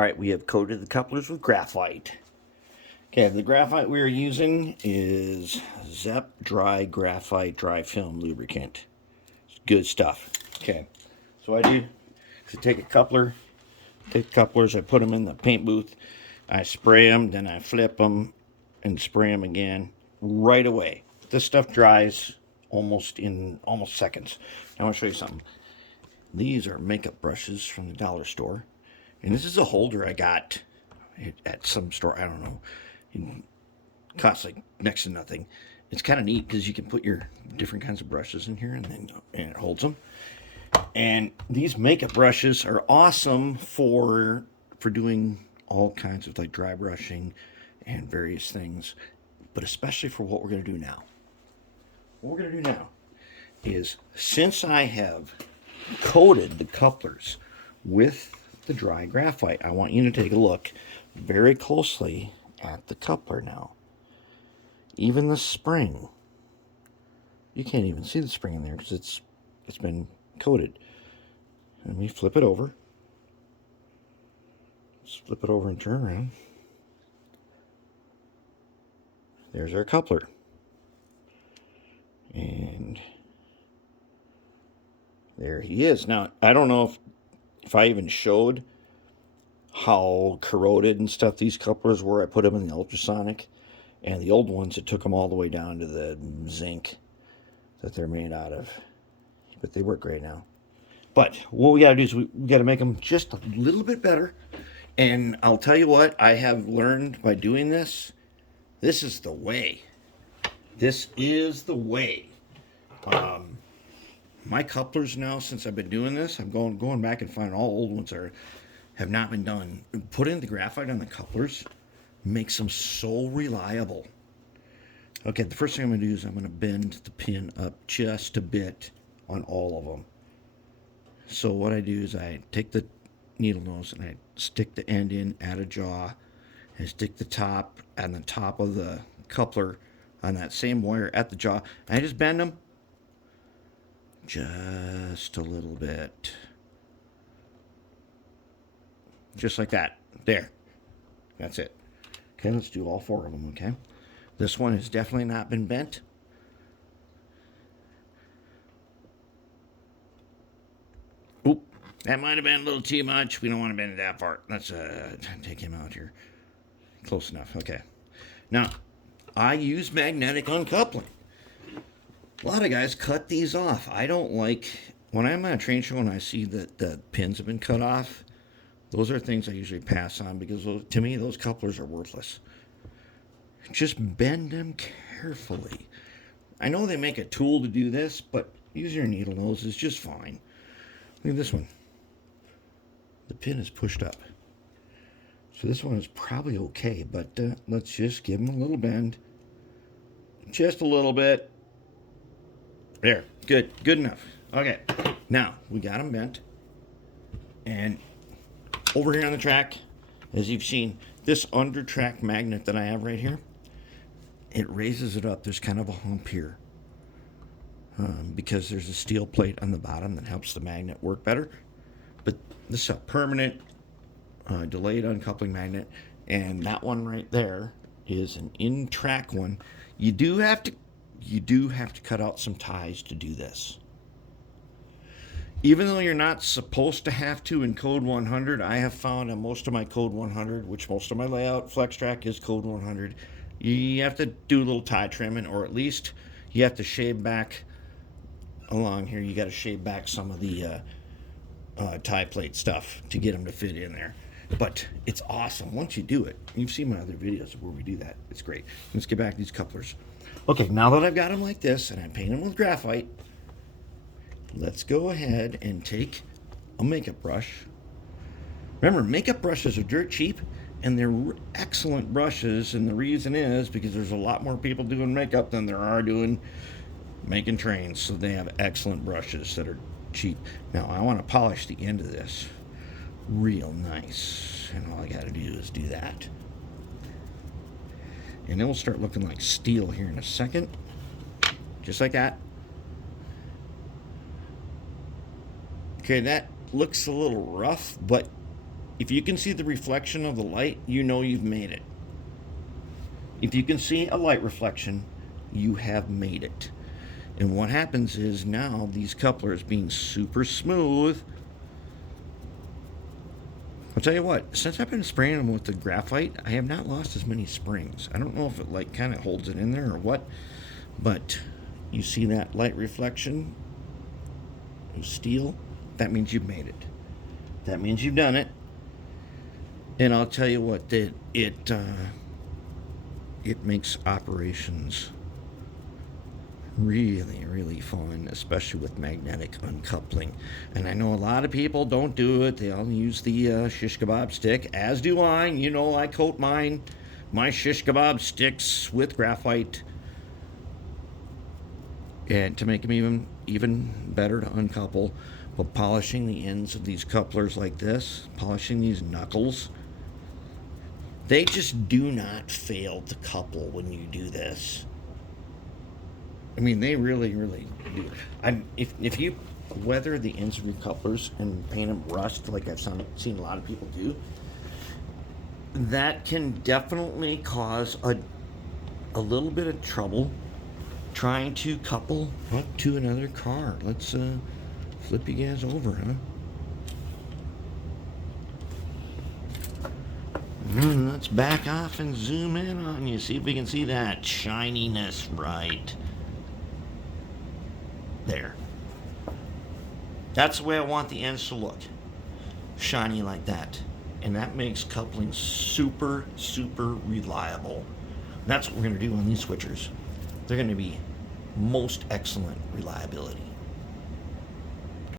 All right, we have coated the couplers with graphite. Okay, the graphite we are using is Zep Dry Graphite Dry Film Lubricant. It's good stuff. Okay, so I do is I take couplers, I put them in the paint booth, I spray them, then I flip them and spray them again right away. This stuff dries almost seconds. I want to show you something. These are makeup brushes from the dollar store. And this is a holder I got at some store. I don't know. It costs like next to nothing. It's kind of neat because you can put your different kinds of brushes in here and it holds them. And these makeup brushes are awesome for doing all kinds of like dry brushing and various things, but especially for what we're going to do now. What we're going to do now is, since I have coated the couplers with the dry graphite, I want you to take a look very closely at the coupler now. Even the spring, you can't even see the spring in there because it's been coated. Let me flip it over. Let's flip it over and turn around. There's our coupler. And there he is. Now, I don't know if I even showed how corroded and stuff these couplers were. I put them in the ultrasonic, and the old ones, it took them all the way down to the zinc that they're made out of. But they work great now. But what we got to do is we got to make them just a little bit better. And I'll tell you what, I have learned by doing this. This is the way. This is the way. My couplers now, since I've been doing this, I'm going back and finding all old ones have not been done. Putting the graphite on the couplers makes them so reliable. Okay, the first thing I'm going to do is I'm going to bend the pin up just a bit on all of them. So what I do is I take the needle nose and I stick the end in at a jaw and stick the top on the top of the coupler on that same wire at the jaw. And I just bend them just a little bit. Just like that. There. That's it. Okay, let's do all four of them, okay? This one has definitely not been bent. Oop, that might have been a little too much. We don't want to bend it that far. Let's take him out here. Close enough, okay. Now, I use magnetic uncoupling. A lot of guys cut these off. I don't like, when I'm at a train show and I see that the pins have been cut off, those are things I usually pass on because to me, those couplers are worthless. Just bend them carefully. I know they make a tool to do this, but using your needle nose is just fine. Look at this one. The pin is pushed up. So this one is probably okay, but let's just give them a little bend. Just a little bit. There, good enough. Okay, now we got them bent. And over here on the track, as you've seen, this under track magnet that I have right here, it raises it up. There's kind of a hump here because there's a steel plate on the bottom that helps the magnet work better. But this is a permanent delayed uncoupling magnet, and that one right there is an in-track one. You do have to cut out some ties to do this. Even though you're not supposed to have to in Code 100, I have found on most of my Code 100, which most of my layout flex track is Code 100, you have to do a little tie trimming, or at least you have to shave back along here. You got to shave back some of the tie plate stuff to get them to fit in there. But it's awesome once you do it. You've seen my other videos where we do that. It's great. Let's get back to these couplers. Okay, now that I've got them like this and I paint them with graphite, let's go ahead and take a makeup brush. Remember, makeup brushes are dirt cheap, and they're excellent brushes, and the reason is because there's a lot more people doing makeup than there are doing making trains, so they have excellent brushes that are cheap. Now, I want to polish the end of this real nice, and all I got to do is do that. And it will start looking like steel here in a second. Just like that. Okay, that looks a little rough, but If you can see the reflection of the light, you know you've made it. If you can see a light reflection, you have made it. And what happens is now these couplers being super smooth. I'll tell you what, since I've been spraying them with the graphite, I have not lost as many springs. I don't know if it like kind of holds it in there or what, but you see that light reflection of steel? That means you've made it. That means you've done it. And I'll tell you what, it makes operations really, really fun, especially with magnetic uncoupling. And I know a lot of people don't do it. They all use the shish kebab stick, as do I. You know, I coat my shish kebab sticks with graphite, and to make them even better to uncouple. But polishing the ends of these couplers like this, polishing these knuckles, they just do not fail to couple when you do this. I mean, they really, really do. If you weather the ends of your couplers and paint them rust, like I've seen a lot of people do, that can definitely cause a little bit of trouble trying to couple up to another car. Let's flip you guys over, huh? Let's back off and zoom in on you. See if we can see that shininess right there. That's the way I want the ends to look. Shiny like that. And that makes coupling super, super reliable. That's what we're going to do on these switchers. They're going to be most excellent reliability.